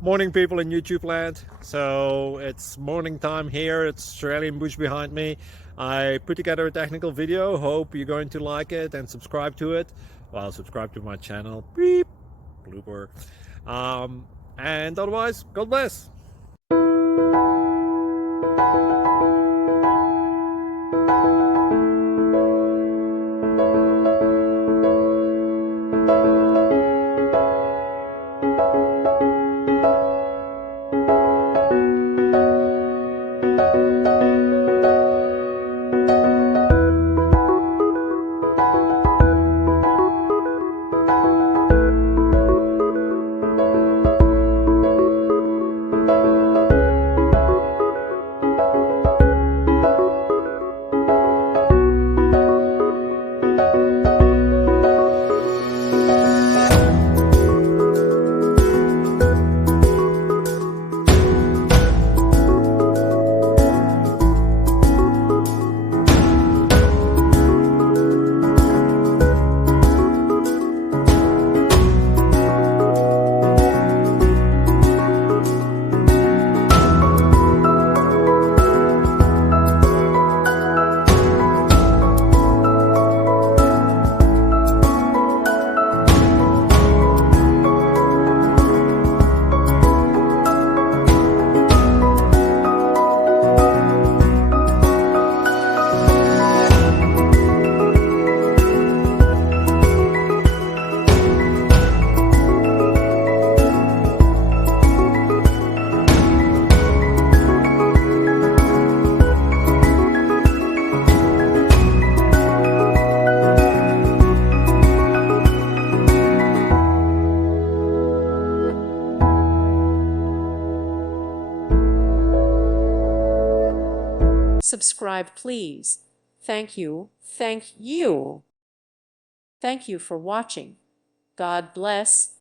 Morning, people in YouTube land. So it's morning time here. It's Australian bush behind me. I put together a technical video. Hope you're going to like it and subscribe to it. Well, subscribe to my channel. Beep, blooper. And otherwise, God bless. Subscribe, please. Thank you. Thank you. Thank you for watching. God bless.